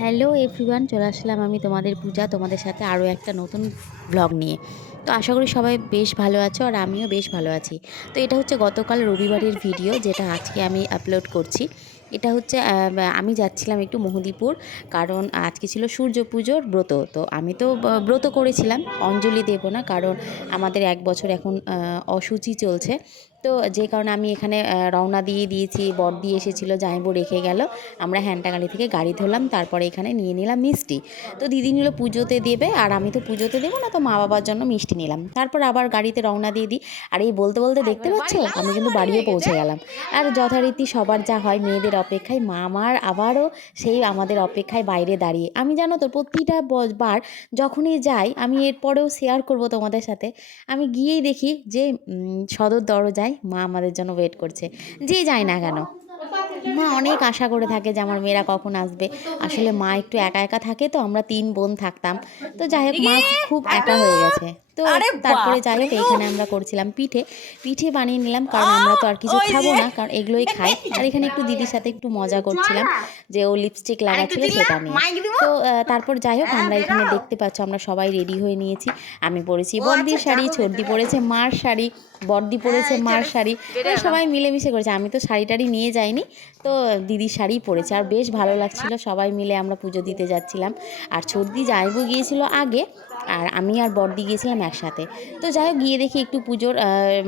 Hello everyone, চলে আসলাম আমি তোমাদের পূজা তোমাদের সাথে আরও একটা নতুন ব্লগ নিয়ে। তো আশা করি সবাই বেশ ভালো আছো আর আমিও বেশ ভালো আছি। তো এটা হচ্ছে গতকাল রবিবারের ভিডিও, যেটা আজকে আমি আপলোড করছি। এটা হচ্ছে আমি যাচ্ছিলাম একটু মেহেদীপুর, কারণ আজকে ছিল সূর্য পুজোর ব্রত। তো আমি তো ব্রত করেছিলাম, অঞ্জলি দেব না, কারণ আমাদের 1 বছর এখন অশুচি চলছে। তো যে কারণে আমি এখানে রওনা দিয়ে দিয়েছি। বড়দি এসেছিলো, জামাইবাবু রেখে গেল। আমরা হ্যান্টাগাড়ি থেকে গাড়ি ধরলাম, তারপরে এখানে নিয়ে নিলাম মিষ্টি। তো দিদি নিল পুজোতে দেবে, আর আমি তো পুজোতে দেবো না, তো মা বাবার জন্য মিষ্টি নিলাম। তারপর আবার গাড়িতে রওনা দিয়ে দিই। আর এই বলতে বলতে দেখতে পাচ্ছ আমি কিন্তু বাড়িও পৌঁছে গেলাম। আর যথারীতি সবার যা হয়, মেয়েদের অপেক্ষায় মা আমার আবারও সেই আমাদের অপেক্ষায় বাইরে দাঁড়িয়ে। আমি জানো তো প্রতিটা বার যখনই যাই, আমি এরপরেও শেয়ার করব তোমাদের সাথে, আমি গিয়েই দেখি যে সদর দরজায় মা আমাদের জন্য ওয়েট করছে, যে যায় না কেন। মা অনেক আশা করে থাকে যে আমার মেয়েরা কখন আসবে। আসলে মা একটু একা একা থাকে, তো আমরা 3 বোন থাকতাম। তো যাই হোক, মা খুব একা হয়ে গেছে। তো তারপরে যাই হোক, এখানে আমরা করছিলাম পিঠে। পিঠে বানিয়ে নিলাম, কারণ আমরা তো আর কিছু খাবো না, কারণ এগুলোই খাই। আর এখানে একটু দিদির সাথে একটু মজা করছিলাম, যে ও লিপস্টিক লাগাচ্ছিল সেটা নিয়ে। তো তারপর যাই হোক, আমরা এখানে দেখতে পাচ্ছ আমরা সবাই রেডি হয়ে নিয়েছি। আমি পরেছি বড়দির শাড়ি, ছোটদি পরেছে মার শাড়ি, বড়দি পরেছে মার শাড়ি। সবাই মিলেমিশে করেছে। আমি তো শাড়ি টাড়ি নিয়ে যাইনি, তো দিদির শাড়ি পরেছে। আর বেশ ভালো লাগছিল, সবাই মিলে আমরা পুজো দিতে যাচ্ছিলাম। আর ছোটদি জামাইবাবু গিয়েছিল আগে, আর আমি আর বড়দি গিয়েছিলাম একসাথে। তো যাই হোক, গিয়ে দেখি একটু পুজোর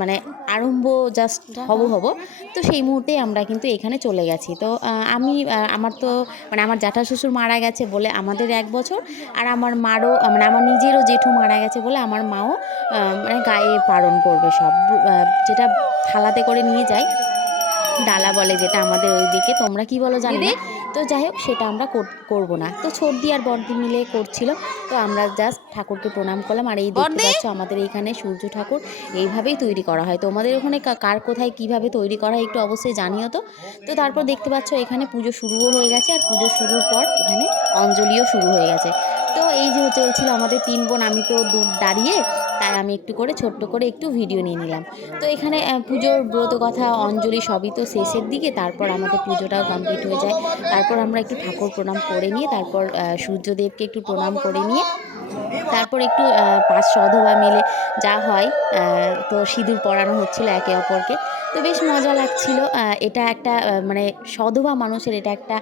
মানে আরম্ভ জাস্ট হব। তো সেই মুহূর্তেই আমরা কিন্তু এখানে চলে গেছি। তো আমি আমার তো মানে আমার জ্যাঠা শ্বশুর মারা গেছে বলে আমাদের 1 বছর, আর আমার মারও মানে আমার নিজেরও জেঠু মারা গেছে বলে আমার মাও মানে গায়ে পালন করবে সব, যেটা থালাতে করে নিয়ে যায়, ডালা বলে যেটা আমাদের ওইদিকে, তোমরা কি বলো জানি না। তো যাই হোক, সেটা আমরা করব না। তো ছোটদি আর বড়দি মিলে করছিল। তো আমরা জাস্ট ঠাকুরকে প্রণাম করলাম। আর এই দেখতে পাচ্ছ আমাদের এইখানে সূর্য ঠাকুর এইভাবেই তৈরি করা হয়। তোমাদের ওখানে কার কোথায় কিভাবে তৈরি করা হয় একটু অবশ্যই জানিও তো। তো তারপর দেখতে পাচ্ছ এখানে পুজো শুরুও হয়ে গেছে, আর পুজো শুরুর পর এখানে অঞ্জলিও শুরু হয়ে গেছে। তো এই যে চলছিল আমাদের 3 বোন, আমি তো দূর দাঁড়িয়ে, তাই আমি একটু করে ছোট্ট করে একটু ভিডিও নিয়ে নিলাম। তো এখানে পুজোর ব্রত কথা, অঞ্জলি সবই তো শেষের দিকে, তারপর আমাদের পুজোটাও কমপ্লিট হয়ে যায়। তারপর আমরা একটু ঠাকুর প্রণাম করে নিয়ে, তারপর সূর্যদেবকে একটু প্রণাম করে নিয়ে, তারপর একটু 5 সধবা মিলে যা হয়, তো সিঁদুর পরানো হচ্ছিল একে অপরকে। তো বেশ মজা লাগছিল। এটা একটা মানে সধবা মানুষের এটা একটা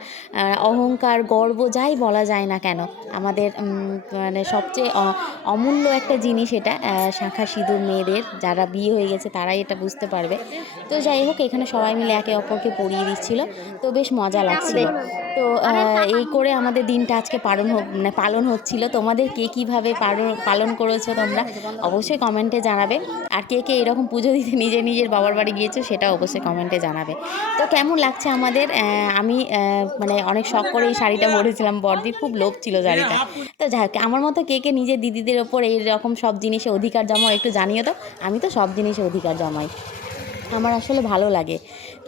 অহংকার, গর্ব যাই বলা যায় না কেন, আমাদের মানে সবচেয়ে অমূল্য একটা জিনিস এটা। শাঁখা সিঁদুর মেয়েদের যারা বিয়ে হয়ে গেছে তারাই এটা বুঝতে পারবে। তো যাই হোক, এখানে সবাই মিলে একে অপরকে পরিয়ে দিচ্ছিল, তো বেশ মজা লাগছিল। তো এই করে আমাদের দিনটা আজকে মানে পালন হচ্ছিল। তোমাদের কে কীভাবে পালন করেছো তোমরা অবশ্যই কমেন্টে জানাবে। আর কে কে এরকম পুজো দিতে নিজের বাবার বাড়ি গিয়েছো সেটা অবশ্যই কমেন্টে জানাবে। তো কেমন লাগছে আমাদের, আমি মানে অনেক শখ করে এই শাড়িটা পরেছিলাম, বড়দির খুব লোভ ছিল শাড়িটা। তো যাই হোক, আমার মতো কে কে নিজের দিদিদের ওপর এইরকম সব জিনিসে অধিকার জমাও একটু জানিও তো। আমি তো সব জিনিসে অধিকার জমাই, আমার আসলে ভালো লাগে।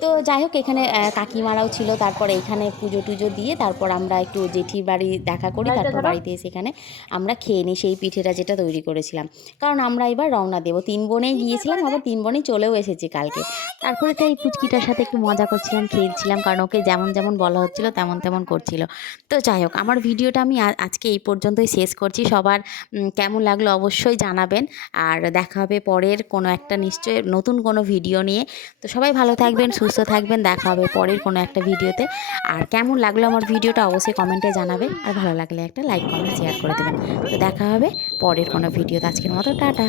তো যাই হোক, এখানে কাকিমারাও ছিল। তারপর এইখানে পুজো টুজো দিয়ে তারপর আমরা একটু জেঠির বাড়ি দেখা করি। তারপর বাড়িতে এসে এখানে আমরা খেয়ে নিই সেই পিঠেটা যেটা তৈরি করেছিলাম, কারণ আমরা এবার রওনা দেবো। 3 বোনেই গিয়েছিলাম, আবার 3 বোনেই চলেও এসেছি কালকে। তারপরে তো এই পুচকিটার সাথে একটু মজা করছিলাম, খেলছিলাম, কারণ ওকে যেমন যেমন বলা হচ্ছিলো তেমন তেমন করছিল। তো যাই হোক, আমার ভিডিওটা আমি আজকে এই পর্যন্তই শেষ করছি। সবার কেমন লাগলো অবশ্যই জানাবেন। আর দেখা হবে পরের কোনো একটা নিশ্চয়ই নতুন কোনো ভিডিও নিয়ে। তো সবাই ভালো থাকবেন, সুস্থ থাকবেন, দেখা হবে পরের কোনো একটা ভিডিওতে। আর কেমন লাগলো আমার ভিডিওটা অবশ্যই কমেন্টে জানাবে, আর ভালো লাগলে একটা লাইক কমেন্ট শেয়ার করে দেবেন। তো দেখা হবে পরের কোনো ভিডিওতে। আজকের মতো টাটা।